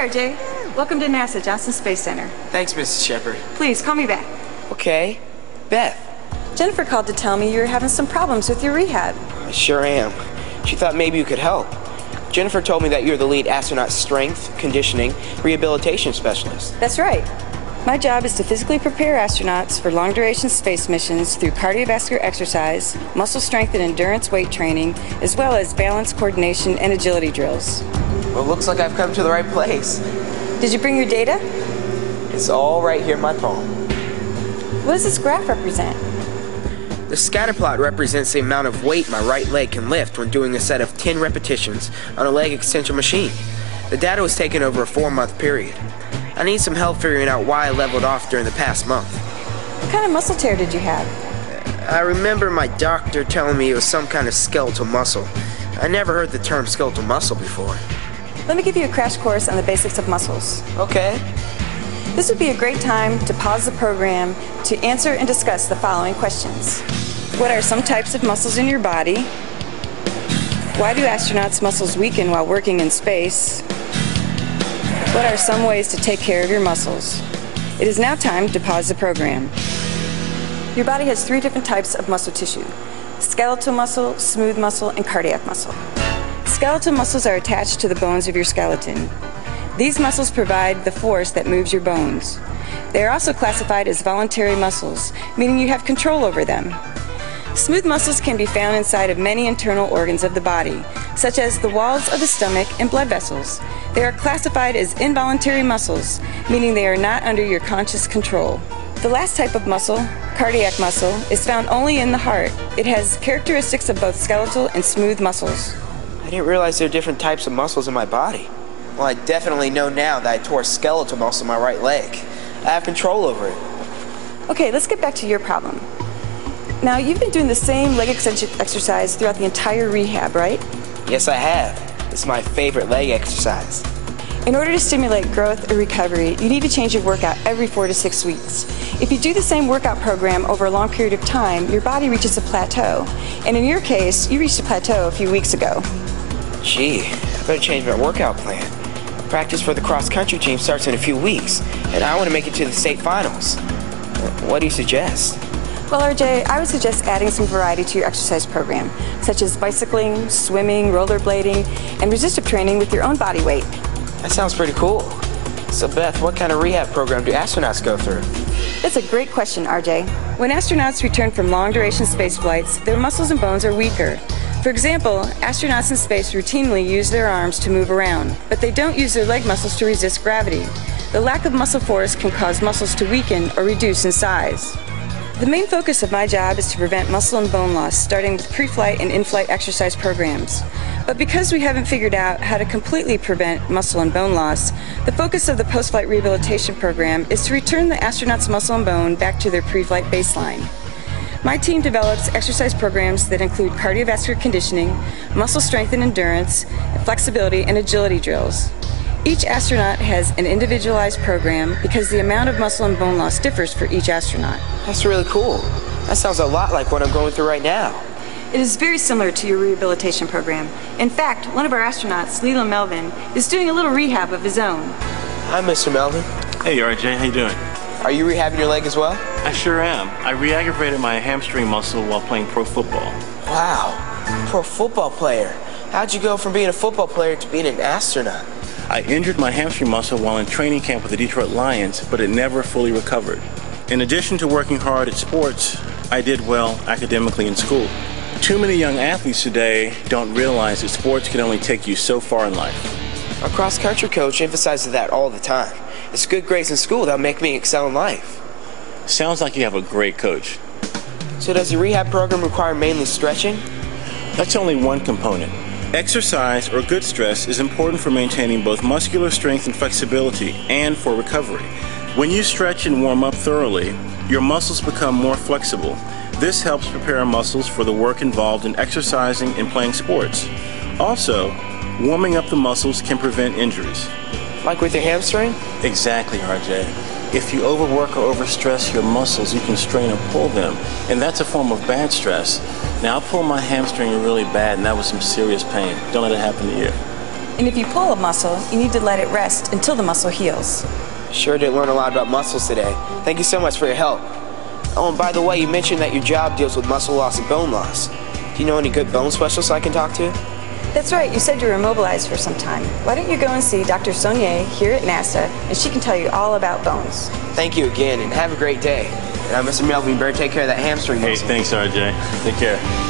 RJ. Welcome to NASA Johnson Space Center. Thanks, Mrs. Shepard. Please, call me back. Okay. Beth. Jennifer called to tell me you're having some problems with your rehab. I sure am. She thought maybe you could help. Jennifer told me that you're the lead astronaut strength, conditioning, rehabilitation specialist. That's right. My job is to physically prepare astronauts for long-duration space missions through cardiovascular exercise, muscle strength and endurance weight training, as well as balance, coordination, and agility drills. Well, looks like I've come to the right place. Did you bring your data? It's all right here in my palm. What does this graph represent? The scatter plot represents the amount of weight my right leg can lift when doing a set of 10 repetitions on a leg extension machine. The data was taken over a 4-month period. I need some help figuring out why I leveled off during the past month. What kind of muscle tear did you have? I remember my doctor telling me it was some kind of skeletal muscle. I never heard the term skeletal muscle before. Let me give you a crash course on the basics of muscles. Okay. This would be a great time to pause the program to answer and discuss the following questions. What are some types of muscles in your body? Why do astronauts' muscles weaken while working in space? What are some ways to take care of your muscles? It is now time to pause the program. Your body has 3 different types of muscle tissue: skeletal muscle, smooth muscle, and cardiac muscle. Skeletal muscles are attached to the bones of your skeleton. These muscles provide the force that moves your bones. They are also classified as voluntary muscles, meaning you have control over them. Smooth muscles can be found inside of many internal organs of the body, such as the walls of the stomach and blood vessels. They are classified as involuntary muscles, meaning they are not under your conscious control. The last type of muscle, cardiac muscle, is found only in the heart. It has characteristics of both skeletal and smooth muscles. I didn't realize there are different types of muscles in my body. Well, I definitely know now that I tore a skeletal muscle in my right leg. I have control over it. Okay, let's get back to your problem. Now, you've been doing the same leg extension exercise throughout the entire rehab, right? Yes, I have. It's my favorite leg exercise. In order to stimulate growth and recovery, you need to change your workout every 4 to 6 weeks. If you do the same workout program over a long period of time, your body reaches a plateau. And in your case, you reached a plateau a few weeks ago. Gee, I better change my workout plan. Practice for the cross-country team starts in a few weeks, and I want to make it to the state finals. What do you suggest? Well, RJ, I would suggest adding some variety to your exercise program, such as bicycling, swimming, rollerblading, and resistive training with your own body weight. That sounds pretty cool. So, Beth, what kind of rehab program do astronauts go through? That's a great question, RJ. When astronauts return from long-duration space flights, their muscles and bones are weaker. For example, astronauts in space routinely use their arms to move around, but they don't use their leg muscles to resist gravity. The lack of muscle force can cause muscles to weaken or reduce in size. The main focus of my job is to prevent muscle and bone loss, starting with pre-flight and in-flight exercise programs. But because we haven't figured out how to completely prevent muscle and bone loss, the focus of the post-flight rehabilitation program is to return the astronauts' muscle and bone back to their pre-flight baseline. My team develops exercise programs that include cardiovascular conditioning, muscle strength and endurance, flexibility, and agility drills. Each astronaut has an individualized program because the amount of muscle and bone loss differs for each astronaut. That's really cool. That sounds a lot like what I'm going through right now. It is very similar to your rehabilitation program. In fact, one of our astronauts, Leland Melvin, is doing a little rehab of his own. Hi, Mr. Melvin. Hey, RJ, how you doing? Are you rehabbing your leg as well? I sure am. I re-aggravated my hamstring muscle while playing pro football. Wow, pro football player. How'd you go from being a football player to being an astronaut? I injured my hamstring muscle while in training camp with the Detroit Lions, but it never fully recovered. In addition to working hard at sports, I did well academically in school. Too many young athletes today don't realize that sports can only take you so far in life. Our cross-country coach emphasizes that all the time. It's good grades in school that'll make me excel in life. Sounds like you have a great coach. So does your rehab program require mainly stretching? That's only one component. Exercise or good stress is important for maintaining both muscular strength and flexibility and for recovery. When you stretch and warm up thoroughly, your muscles become more flexible. This helps prepare our muscles for the work involved in exercising and playing sports. Also, warming up the muscles can prevent injuries. Like with your hamstring? Exactly, RJ. If you overwork or overstress your muscles, you can strain or pull them, and that's a form of bad stress. Now, I pulled my hamstring really bad, and that was some serious pain. Don't let it happen to you. And if you pull a muscle, you need to let it rest until the muscle heals. Sure did learn a lot about muscles today. Thank you so much for your help. Oh, and by the way, you mentioned that your job deals with muscle loss and bone loss. Do you know any good bone specialists I can talk to? That's right, you said you were immobilized for some time. Why don't you go and see Dr. Saunier here at NASA, and she can tell you all about bones. Thank you again, and have a great day. And Mr. Melvin, you better take care of that hamstring muscle. Hey, thanks, RJ. Take care.